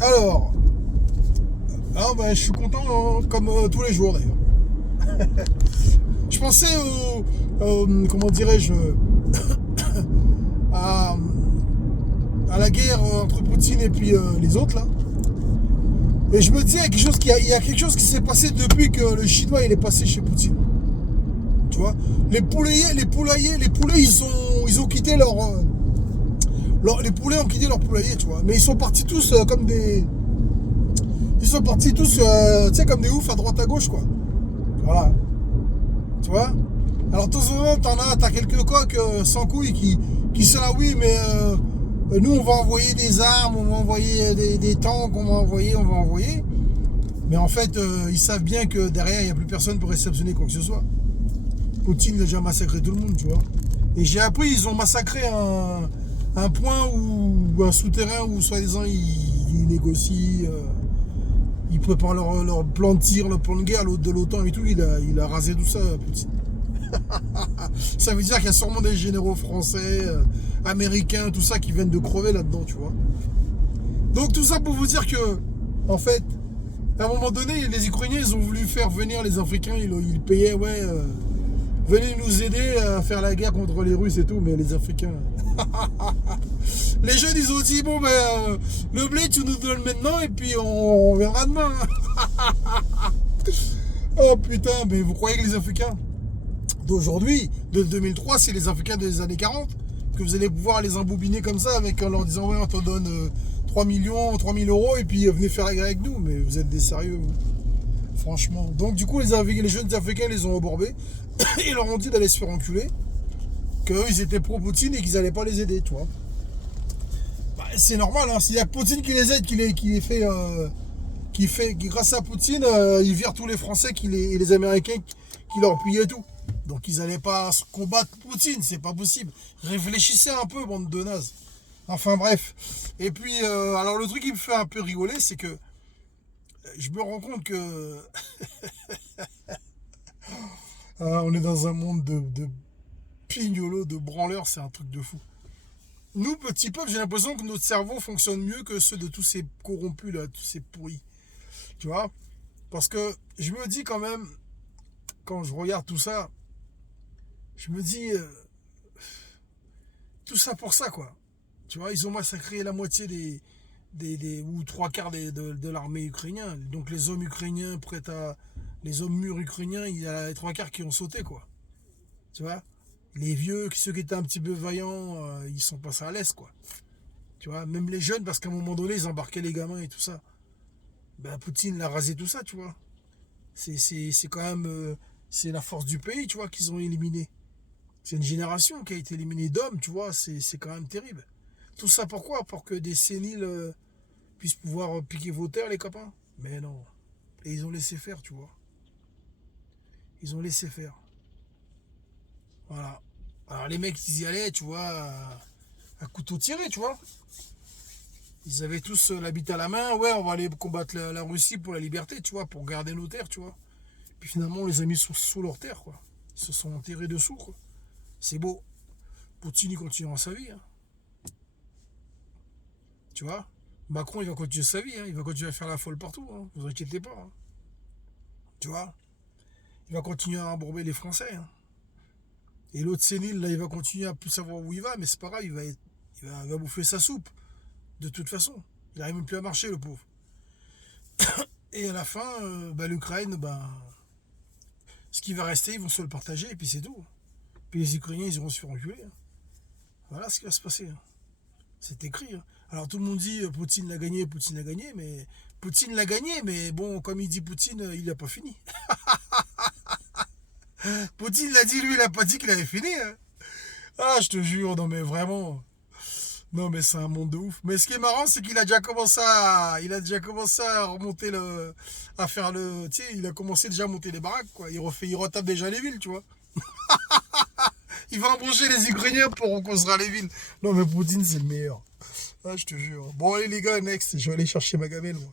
Alors, ben, je suis content hein, comme tous les jours d'ailleurs. Je pensais comment dirais-je, à, à la guerre entre Poutine et puis les autres là. Et je me disais il y a quelque chose qui s'est passé depuis que le Chinois il est passé chez Poutine. Tu vois, les poulets ils ont quitté les poulets ont quitté leur poulailler, tu vois. Mais ils sont partis tous comme des, ils sont partis tous, tu sais, comme des oufs à droite à gauche, quoi. Voilà, tu vois. Alors de temps en temps, t'as quelques coqs sans couilles qui sont là, oui, mais nous on va envoyer des armes, on va envoyer des tanks, on va envoyer. Mais en fait, ils savent bien que derrière, il n'y a plus personne pour réceptionner quoi que ce soit. Poutine a déjà massacré tout le monde, tu vois. Et j'ai appris, ils ont massacré un point où un souterrain où soi-disant ils négocient, ils préparent leur plan de tir, leur plan de guerre, l'autre de l'OTAN et tout, il a rasé tout ça, Poutine. Ça veut dire qu'il y a sûrement des généraux français, américains, tout ça qui viennent de crever là-dedans, tu vois. Donc tout ça pour vous dire que, en fait, à un moment donné, les Ukrainiens, ils ont voulu faire venir les Africains, ils payaient, ouais, venez nous aider à faire la guerre contre les Russes et tout, mais les Africains. Les jeunes, ils ont dit, bon, ben, le blé, tu nous donnes maintenant et puis on verra demain. Oh putain, mais vous croyez que les Africains d'aujourd'hui, de 2003, c'est les Africains des années 40, que vous allez pouvoir les embobiner comme ça avec, en leur disant, ouais, on te donne 3 millions, 3 000 euros et puis venez faire la guerre avec nous, mais vous êtes des sérieux, vous. Franchement. Donc du coup, les jeunes Africains les ont embourbés et leur ont dit d'aller se faire enculer, qu'eux, ils étaient pro-Poutine et qu'ils n'allaient pas les aider, tu vois. Bah, c'est normal, hein. S'il y a Poutine qui les aide, qui grâce à Poutine, il vire tous les Français et les Américains qui leur pillaient tout. Donc ils n'allaient pas combattre Poutine, c'est pas possible. Réfléchissez un peu, bande de nazes. Enfin bref. Et puis, alors le truc qui me fait un peu rigoler, c'est que je me rends compte que on est dans un monde de pignolos, de branleurs, c'est un truc de fou. Nous, petits peuples, j'ai l'impression que notre cerveau fonctionne mieux que ceux de tous ces corrompus là, tous ces pourris. Tu vois. Parce que je me dis quand même, quand je regarde tout ça, je me dis, tout ça pour ça, quoi. Tu vois, ils ont massacré la moitié ou trois quarts de l'armée ukrainienne. Donc les hommes ukrainiens prêts à. Les hommes mûrs ukrainiens, il y a les trois quarts qui ont sauté, quoi. Tu vois. Les vieux, ceux qui étaient un petit peu vaillants, ils sont passés à l'est, quoi. Tu vois, même les jeunes, parce qu'à un moment donné, ils embarquaient les gamins et tout ça. Ben, Poutine l'a rasé tout ça, tu vois. C'est quand même. C'est la force du pays, tu vois, qu'ils ont éliminé. C'est une génération qui a été éliminée d'hommes, tu vois, c'est quand même terrible. Tout ça pourquoi? Pour que des séniles puissent pouvoir piquer vos terres, les copains. Mais non. Et ils ont laissé faire, tu vois. Ils ont laissé faire. Voilà. Alors les mecs, ils y allaient, tu vois, à couteau tiré, tu vois. Ils avaient tous la bite à la main. Ouais, on va aller combattre la Russie pour la liberté, tu vois, pour garder nos terres, tu vois. Puis finalement, on les a mis sous leur terre, quoi. Ils se sont enterrés dessous, quoi. C'est beau. Poutine, il continuera sa vie, hein. Tu vois. Macron, il va continuer sa vie, hein. Il va continuer à faire la folle partout, hein. Vous inquiétez pas, hein. Tu vois. Il va continuer à embourber les Français, hein. Et l'autre sénile, là, il va continuer à plus savoir où il va, mais c'est pas grave, il va bouffer sa soupe. De toute façon. Il n'arrive même plus à marcher, le pauvre. Et à la fin, bah, l'Ukraine, bah, ce qui va rester, ils vont se le partager, et puis c'est tout. Puis les Ukrainiens, ils iront se faire enculer, hein. Voilà ce qui va se passer, hein. C'est écrit, hein. Alors tout le monde dit Poutine l'a gagné, mais Poutine l'a gagné, mais bon, comme il dit Poutine, il n'a pas fini. Poutine l'a dit, lui, il n'a pas dit qu'il avait fini, hein. Ah, je te jure, non mais vraiment. Non mais c'est un monde de ouf. Mais ce qui est marrant, c'est qu'il a déjà commencé à remonter à faire le, tu sais, il a commencé déjà à monter les baraques, quoi. Il retape déjà les villes, tu vois. Il va embaucher les Ukrainiens pour reconstruire les villes. Non mais Poutine, c'est le meilleur. Ah, je te jure. Bon allez les gars, next, je vais aller chercher ma gamelle, moi.